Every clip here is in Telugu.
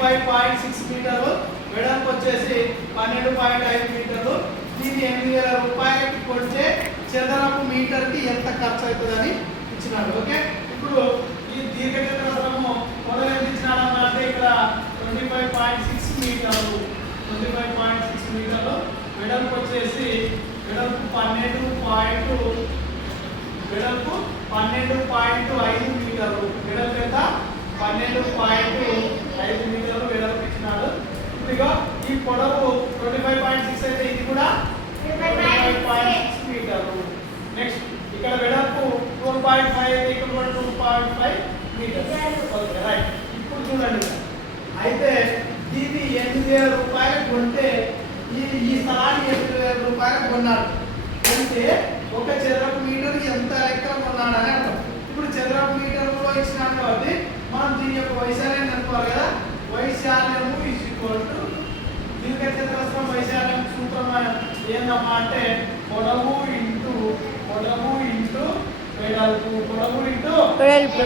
ఫైవ్ పాయింట్ సిక్స్ మీటర్లు వెడల్పు వచ్చేసి పన్నెండు పాయింట్ ఐదు మీటర్లు. దీన్ని ఎనిమిది వేల రూపాయలకి కొడితే చదరపు మీటర్కి ఎంత ఖర్చు అవుతుందని ఇచ్చినాడు ఓకే? ఇప్పుడు ఈ దీర్ఘచతురస్రము మొదలు ఎంత ఇచ్చినాడు అంటే ఇక్కడ ట్వంటీ ఫైవ్ పాయింట్ సిక్స్ మీటర్లు ట్వంటీ ఫైవ్ పాయింట్ సిక్స్ మీటర్లు. వెడల్పు వచ్చేసి వెడల్పు పన్నెండు పాయింట్ వెడల్పు పన్నెండు పాయింట్ ఐదు మీటర్లు. వెడల్పు ఎంత? పన్నెండు పాయింట్ ఐదు మీటర్లు వెడల్పు ఇచ్చినాడు ఇదిగో ఈ పొడవు ట్వంటీ ఫైవ్ పాయింట్ సిక్స్ అయితే ఇది కూడా ఫైవ్ పాయింట్ సిక్స్ మీటర్లు. నెక్స్ట్ ఇక్కడ వెడల్పు టూ పాయింట్ ఫైవ్ అయితే ఇక్కడ కూడా two point five meters okay right ఇప్పుడు చూడండి. అయితే ఇది ఎనిమిది వేల రూపాయలు కొంటే ఈ ఈ స్థలాన్ని ఎనిమిది వేల రూపాయలు కొన్నాడు. అంటే ఒక చదరపు మీటర్ ఎంత ఎక్కడ కొన్నాడు అని అర్థం. ఇప్పుడు చదరపు మీటర్లో ఇచ్చినాడు కాబట్టి మనం దీని యొక్క వైశాల్యాన్ని అనుకోవాలి కదా? వైశాల్యము ఇస్ ఈక్వల్ టు దీర్ఘ చతురస్రం వైశాల్యం సూత్రం ఏందమ్మా అంటే పొడవు ఇంటూ పొడవు ఇంటూ వెడల్పు. పొడవు ఇంటూ వెడల్పు.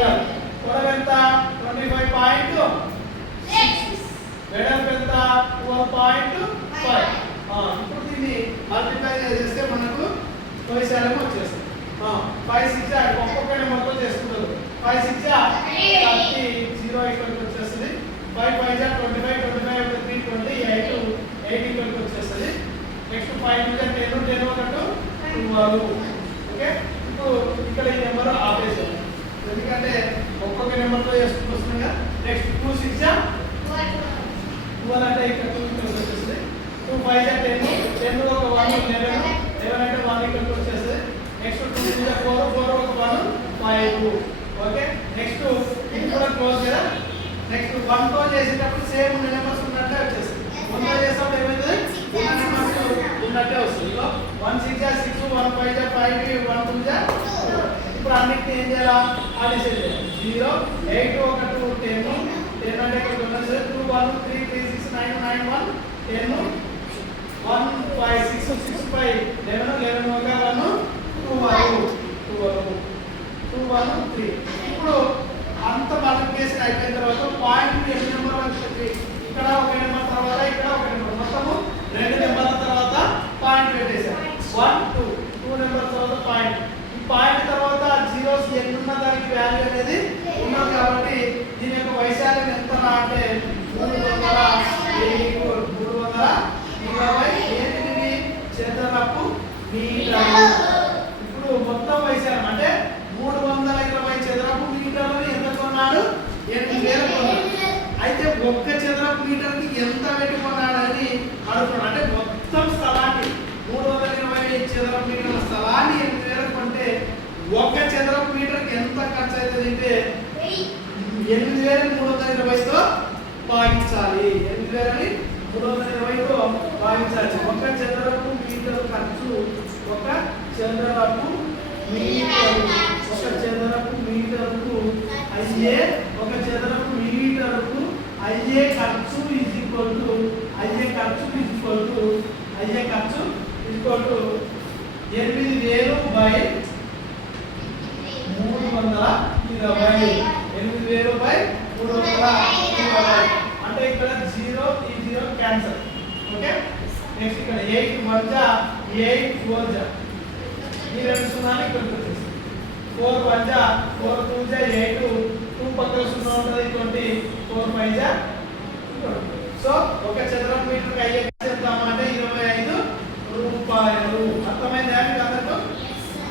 పొడవు ఎంత? ట్వంటీ ఫైవ్ పాయింట్ వెడల్పు ఎంత? ట్వెల్వ్ పాయింట్ ఫైవ్ ఇప్పుడు దీన్ని మల్టిప్లై చేస్తే మనకు వైశాల్యం వచ్చేస్తుంది. ఫైవ్ సిక్స్ ఒక్కొక్క నెంబర్తో చేసుకుంటుంది. Five six thirty five five జా twenty five twenty five three twenty eight eight ఇక్కడికి వచ్చేస్తుంది. నెక్స్ట్ ఫైవ్ జా టెన్ టెన్ ఒకటి ట్వెల్వ్ ఓకే ఇప్పుడు ఇక్కడ ఈ నెంబర్ ఆపేసాం. ఎందుకంటే ఒక్కొక్క నెంబర్తో చేసుకుంటూ వస్తుంది కదా నెక్స్ట్ టూ సిక్స్ ట్వెల్వ్ అంటే ఇక్కడ టూ వచ్చేస్తుంది. టూ ఫైవ్ జా టెన్ టెన్ ఒక వన్ లెవెన్ లెవెన్ అంటే వన్ ఇక్కడికి వచ్చేస్తుంది. Next two six four four ఒక వన్ ఫైవ్ ఓకే నెక్స్ట్ ఇది కూడా క్లోజ్ కదా నెక్స్ట్ వన్తో చేసేటప్పుడు సేమ్ ఉన్న నెంబర్స్ ఉన్నట్టే వచ్చేస్తుంది. వన్తో చేసినప్పుడు ఏమైంది? ఉన్న నెంబర్స్ ఉన్నట్టే వస్తుంది. వన్ సిక్స్ జా సిక్స్ వన్ ఫైవ్ జా ఫైవ్ వన్ టూ జా ఇప్పుడు అన్నిటిని ఏం చేయాలా? ఆడిషన్ చేయాలి? జీరో ఎయిట్ ఒక టూ టెన్ టెన్ అంటే ఇక్కడ ఉన్నది two one three three six nine nine one ten. One five six six five eleven eleven ఒక one two one two one two one three ఇప్పుడు అంత మల్టిప్లికేషన్ అయిపోయిన తర్వాత పాయింట్ ఎన్ని నెంబర్ వచ్చింది ఇక్కడ ఒక నెంబర్ తర్వాత ఇక్కడ ఒక నెంబర్ మొత్తము రెండు నెంబర్ల తర్వాత పాయింట్ పెట్టేశారు. వన్ టూ టూ నెంబర్ తర్వాత పాయింట్ ఈ పాయింట్ తర్వాత జీరోస్ ఎన్ని ఉన్న దానికి వాల్యూ అనేది ఉన్నది కాబట్టి దీని యొక్క వైశాల్యం ఎంత అంటే మూడు వందల ఏడు మూడు వందల ఇరవై ఏంటిది చదరపు మీటర్లు ఇప్పుడు మొత్తం వైశాల్యం అంటే మూడు వందల ఇరవై చదరపు మీటర్లు ఎంత కొన్నాడు ఎనిమిది వేలు కొన్నాడు అయితే ఒక్క చదరపు మీటర్కి ఎంత పెట్టుకున్నాడని అడుగుతున్నాడు. అంటే మొత్తం స్థలాన్ని మూడు వందల ఇరవై చదరపు మీటర్ల స్థలాన్ని ఎనిమిది వేలకు కొంటే ఒక్క చదరపు మీటర్కి ఎంత ఖర్చు అవుతుంది అంటే ఎనిమిది వేల మూడు వందల ఇరవైతో భాగించాలి. ఎనిమిది వేలని మూడు వందల ఇరవైతో భాగించాలి. ఒక చదరపు మీటర్ ఖర్చు ఒక చదరపు మీటర్ ఒక చదరపు మీటర్కు అయ్యే ఒక చదరపు మీటర్కు అయ్యే ఖర్చు ఇది. ఈక్వల్ టు అయ్యే ఖర్చు ఈజ్ ఈక్వల్ టు అయ్యే ఖర్చు ఈక్వల్ టు ఎనిమిది వేలు బై మూడు వందల ఇరవై. ఎనిమిది వేలు బై మూడు వందల ఇరవై. అంటే ఇక్కడ జీరో ఈ జీరో క్యాన్సల్. ఓకే? నెక్స్ట్ ఇక్కడ ఎయిట్ వన్ జా ఎయిట్ ఫోర్ జా. ఈ రెండు సున్నాలు ఇక్కడికి వచ్చేసి ఫోర్ వన్ జా ఫోర్ టూ జా ఎయిట్. టూ పక్కన సున్నా ఉంటుంది ట్వంటీ ఫోర్ ఫైవ్ జా. సో ఒక చదరపు మీటర్ అయ్యే చెప్తామంటే ఇరవై ఐదు రూపాయలు. అర్థమైందా మీకు అందరికీ?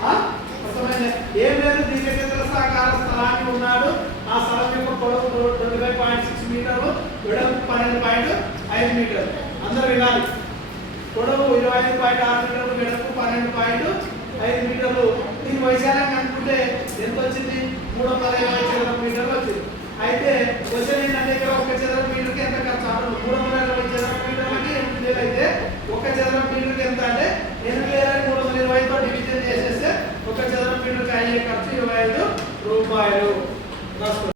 ఆ? అర్థమైందా? ఏం లేదు దీర్ఘచతుర సాకార స్థలానికి ఉన్నాడు. ఆ స్థలం యొక్క పొడవు ట్వంటీ ఫైవ్ పాయింట్ సిక్స్ మీటర్లు వెడల్పు పన్నెండు పాయింట్ ఐదు మీటర్లు. అందరూ వినాలి. పొడవు ఇరవై ఐదు పాయింట్ ఆరు మీటర్లు వెడల్పు పన్నెండు పాయింట్ ఐదు మీటర్లు. దీని వైశాల్యం అనుకుంటే ఎంత వచ్చింది? మూడు వందల ఇరవై